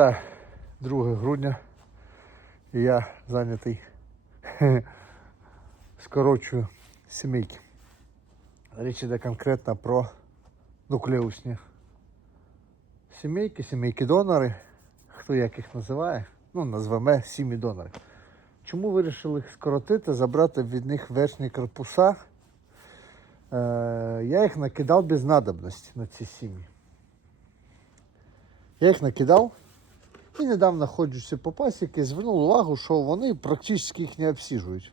Вітаю 2 грудня. І я зайнятий скорочую сімейки. Річ іде конкретно про нуклеусні сімейки, сімейки донори. Хто як їх називає? Ну, назвемо сім'ї донори. Чому вирішили їх скоротити, забрати від них верхні корпуса? Е, я їх накидав без надобності на ці сім'ї. Я їх накидав і недавно ходжуся по пасіки, звернув увагу, що вони практично їх не обсіжують.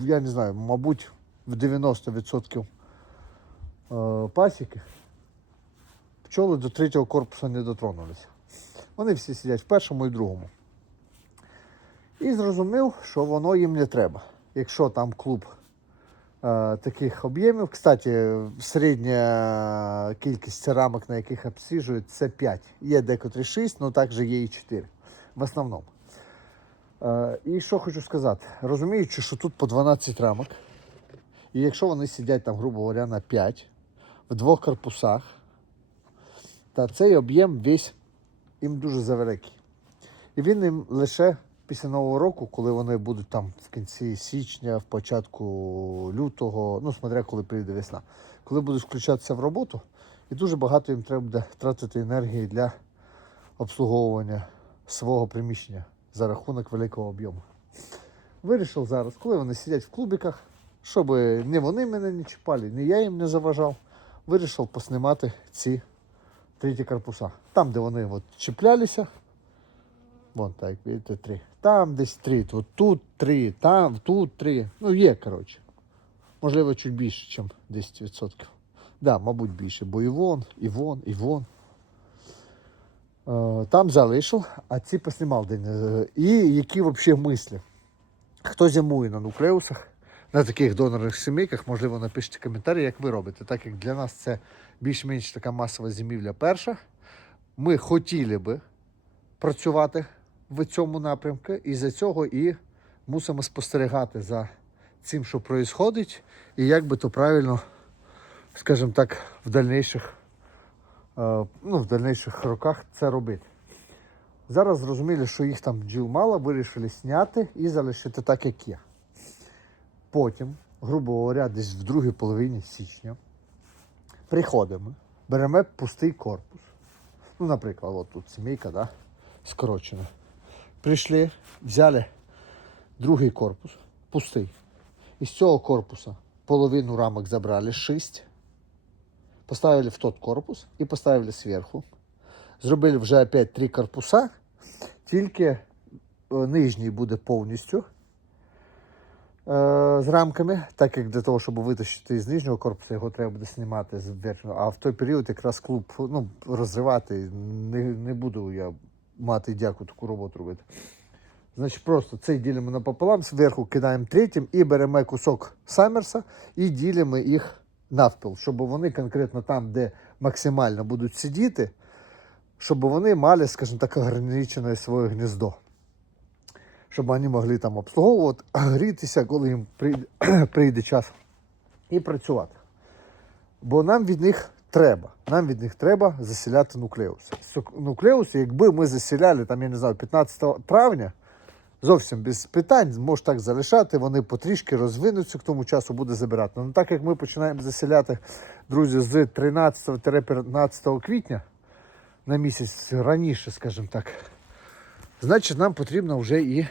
Я не знаю, мабуть, в 90% е, пасіки пчоли до третього корпусу не дотронулися. Вони всі сидять в першому і другому. І зрозумів, що воно їм не треба. Якщо там клуб таких об'ємів, кстати, середня кількість рамок, на яких обсіжують, це 5. Є декотрі 6, але також є і 4 в основному. Е, і що хочу сказати, розуміючи, що тут по 12 рамок, і якщо вони сидять там, грубо говоря, на 5 в двох корпусах, та цей об'єм весь їм дуже завеликий. І він їм лише після Нового року, коли вони будуть там в кінці січня, в початку лютого, ну, смотря коли прийде весна, коли будуть включатися в роботу, і дуже багато їм треба буде тратити енергії для обслуговування свого приміщення за рахунок великого об'єму. Вирішив зараз, коли вони сидять в клубіках, щоб не вони мене не чіпали, не я їм не заважав, вирішив поснімати ці треті корпуса. Там, де вони от чіплялися, вон так, видите, три. Там десь три, от тут три, там, тут три. Ну, є, коротше. Можливо, чуть більше, ніж 10%. Да, мабуть, більше, бо і вон, і вон, і вон. Е, Там залишив, а ці поснімав день. Е, І які взагалі мислі? Хто зимує на нуклеусах, на таких донорних сімейках, можливо, напишіть коментарі, як ви робите, так як для нас це більш-менш така масова зимівля перша. Ми хотіли би працювати в цьому напрямку, і за цього і мусимо спостерігати за цим, що відбувається, і як би то правильно, скажімо так, в дальніших, е, ну, в дальніших роках це робити. Зараз зрозуміли, що їх там бджіл мало, вирішили зняти і залишити так, як є. Потім, грубо говоря, десь в другій половині січня приходимо, беремо пустий корпус. Ну, наприклад, от тут сімейка, да, скорочена. Прийшли, взяли другий корпус, пустий. Із цього корпуса половину рамок забрали, 6, поставили в тот корпус і поставили зверху. Зробили вже опять три корпуса, тільки е, нижній буде повністю е, з рамками, так як для того, щоб витащити з нижнього корпусу, його треба буде знімати з верхнього. А в той період якраз клуб ну, розривати не, не буду я мати дяку таку роботу робити. Значить, просто цей ділимо напополам, зверху кидаємо третім і беремо кусок саммерса і ділимо їх навпіл, щоб вони конкретно там, де максимально будуть сидіти, щоб вони мали, скажімо так, ограничене своє гніздо. Щоб вони могли там обслуговувати, грітися, коли їм прийде, час, і працювати. Бо нам від них треба. Нам від них треба засіляти нуклеуси. Нуклеуси, якби ми засіляли, там, я не знаю, 15 травня, зовсім без питань, може так залишати, вони потрішки розвинуться, к тому часу буде забирати. Ну так як ми починаємо засіляти, друзі, з 13-15 квітня на місяць раніше, скажімо так, значить нам потрібно вже і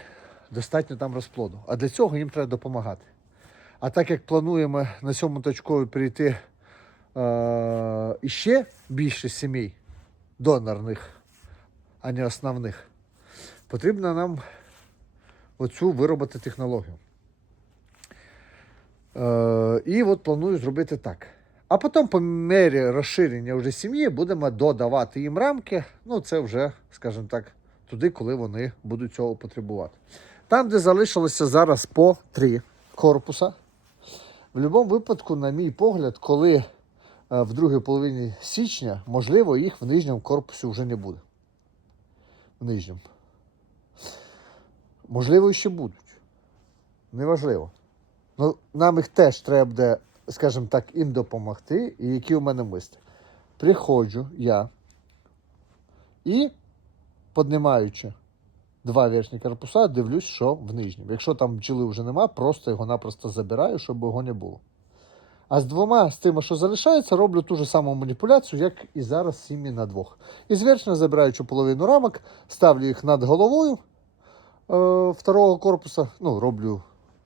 достатньо там розплоду. А для цього їм треба допомагати. А так як плануємо на цьому точкові перейти е, іще більше сімей донорних, а не основних, потрібно нам оцю виробити технологію. Е, і от планую зробити так. А потім, по мірі розширення вже сім'ї, будемо додавати їм рамки. Ну, це вже, скажімо так, туди, коли вони будуть цього потребувати. Там, де залишилося зараз по три корпуса, в будь-якому випадку, на мій погляд, коли в другій половині січня, можливо, їх в нижньому корпусі вже не буде. В нижньому. Можливо, ще будуть. Неважливо. Ну, нам їх теж треба буде, скажімо так, їм допомогти. І які у мене мислі. Приходжу я І, піднімаючи два верхні корпуса, дивлюсь, що в нижньому. Якщо там бджоли вже нема, просто його-напросто забираю, щоб його не було. А з двома, з тими, що залишається, роблю ту ж саму маніпуляцію, як і зараз сім'ї на двох. І зверху забираючи половину рамок, ставлю їх над головою е, второго корпуса. Ну, роблю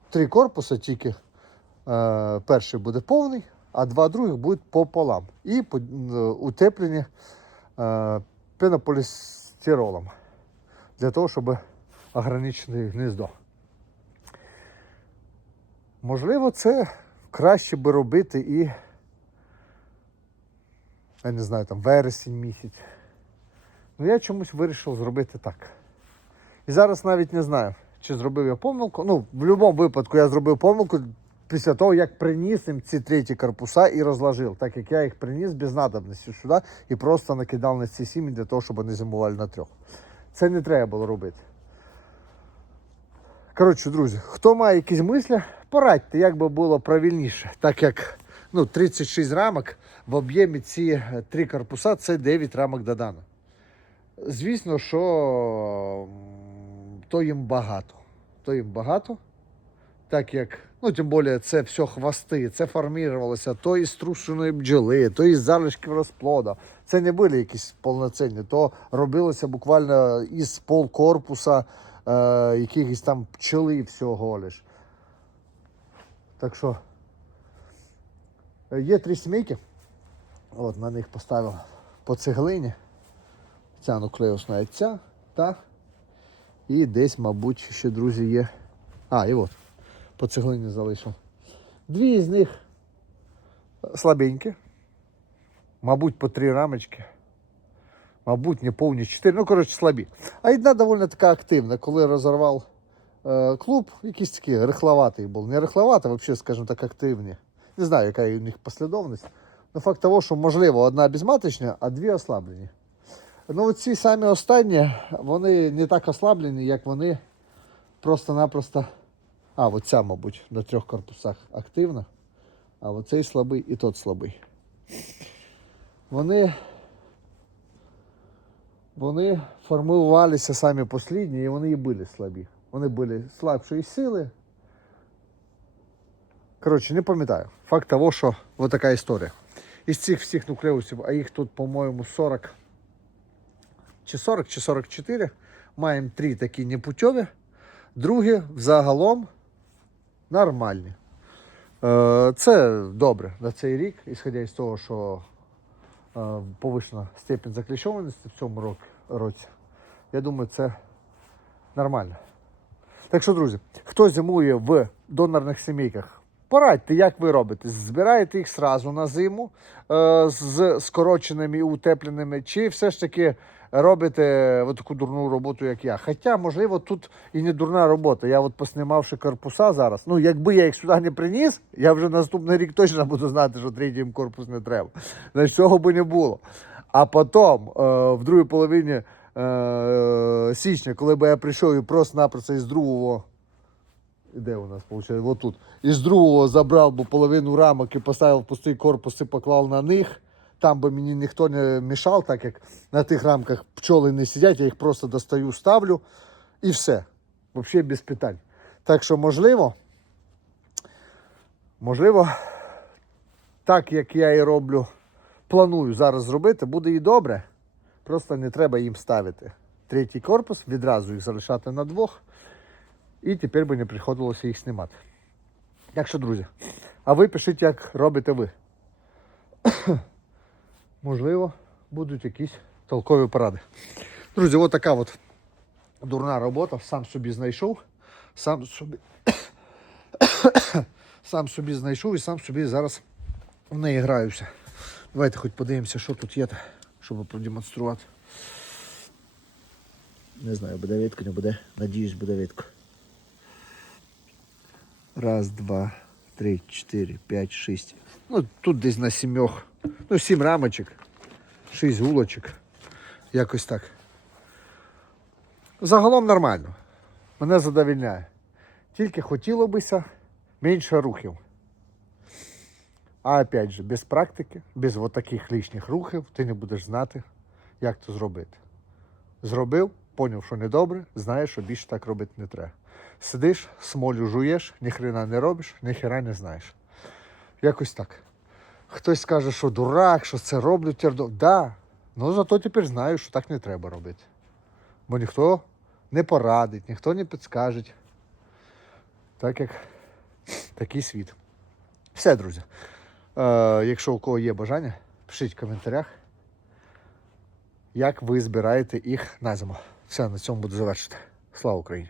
три корпуси, тільки е, перший буде повний, а два других будуть пополам. І е, утеплені е, пенополістиролом для того, щоб ограничити гніздо. Можливо, це краще би робити і, я не знаю, там вересень місяць. Ну я чомусь вирішив зробити так. І зараз навіть не знаю, чи зробив я помилку. Ну, в будь-якому випадку я зробив помилку після того, як приніс їм ці треті корпуса і розложив, так як я їх приніс без надобності сюди і просто накидав на ці сім'ї для того, щоб вони зимували на трьох. Це не треба було робити. Коротше, друзі, хто має якісь мислі, порадьте, як би було правильніше, так як ну, 36 рамок в об'ємі ці е, три корпуса це 9 рамок додано. Звісно, що то їм багато. То їм багато. Так як, ну, тим більше, це все хвости, це формувалося то із трушеної бджоли, то із залишків розплода. Це не були якісь повноцінні, то робилося буквально із полкорпуса е, якихось там пчели всього лиш. Так що е, є три сімейки. От, на них поставив по цеглині. Ця нуклеусна ця, та. І десь, мабуть, ще, друзі, є. А, і от, по цеглині залишив. Дві з них слабенькі. Мабуть, по три рамочки. Мабуть, не повні чотири. Ну, коротше, слабі. А одна доволі така активна, коли розірвав е, клуб, якийсь такий рихловатий був. Не рихловатий, а взагалі, скажімо так, активні. Не знаю, яка у них послідовність. Ну, факт того, що можливо одна безматочна, а дві ослаблені. Ну, ці самі останні, вони не так ослаблені, як вони просто-напросто. А, от ця, мабуть, на трьох корпусах активна, а оцей слабий і тот слабий. Вони, вони формувалися самі послідні, і вони і були слабі. Вони були слабшої сили. Коротше, не пам'ятаю. Факт того, що от така історія. Із цих всіх нуклеусів, а їх тут, по-моєму, 40 чи 40, чи 44. Маємо три такі непутьові, другі взагалом нормальні. Е, Це добре на цей рік, ісходя із того, що е, повищена степень закліщованості в цьому році. Я думаю, це нормально. Так що, друзі, хто зимує в донорних сімейках, порадьте, як ви робите. Збираєте їх сразу на зиму е, з скороченими і утепленими, чи все ж таки робите таку дурну роботу, як я. Хоча, можливо, тут і не дурна робота. Я от поснімавши корпуса зараз, ну якби я їх сюди не приніс, я вже наступний рік точно буду знати, що третій корпус не треба. Значить, цього би не було. А потім, е, в другій половині е, січня, коли би я прийшов і просто-напросто із другого. Де у нас виходить? Вот тут. Із другого забрав би половину рамок і поставив пустий корпус і поклав на них. Там би мені ніхто не мішав, так як на тих рамках пчоли не сидять, я їх просто достаю, ставлю і все. Взагалі без питань. Так що, можливо, можливо, так як я і роблю, планую зараз зробити, буде і добре. Просто не треба їм ставити третій корпус, відразу їх залишати на двох. І тепер би не приходилося їх знімати. Так що, друзі, а ви пишіть, як робите ви. Можливо, будуть якісь толкові поради. Друзі, от така от дурна робота. Сам собі знайшов. Сам собі. сам собі знайшов і сам собі зараз в неї граюся. Давайте хоч подивимося, що тут є, щоб продемонструвати. Не знаю, буде видко, не буде. Надіюсь, буде видко. Раз, два, три, чотири, п'ять, шість. Ну, тут десь на сімьох. Ну, сім рамочок, шість гулочок. Якось так. Загалом нормально. Мене задовільняє. Тільки хотіло бися менше рухів. А опять же, без практики, без от таких лишніх рухів ти не будеш знати, як це зробити. Зробив, поняв, що недобре, знаєш, що більше так робити не треба. Сидиш, смолю жуєш, ніхрена не робиш, ніхера не знаєш. Якось так. Хтось скаже, що дурак, що це роблять твердо. Да. Ну зато тепер знаю, що так не треба робити. Бо ніхто не порадить, ніхто не підскаже. Так як такий світ. Все, друзі. Е, якщо у кого є бажання, пишіть в коментарях, як ви збираєте їх на зиму. Все, на цьому буду завершити. Слава Україні!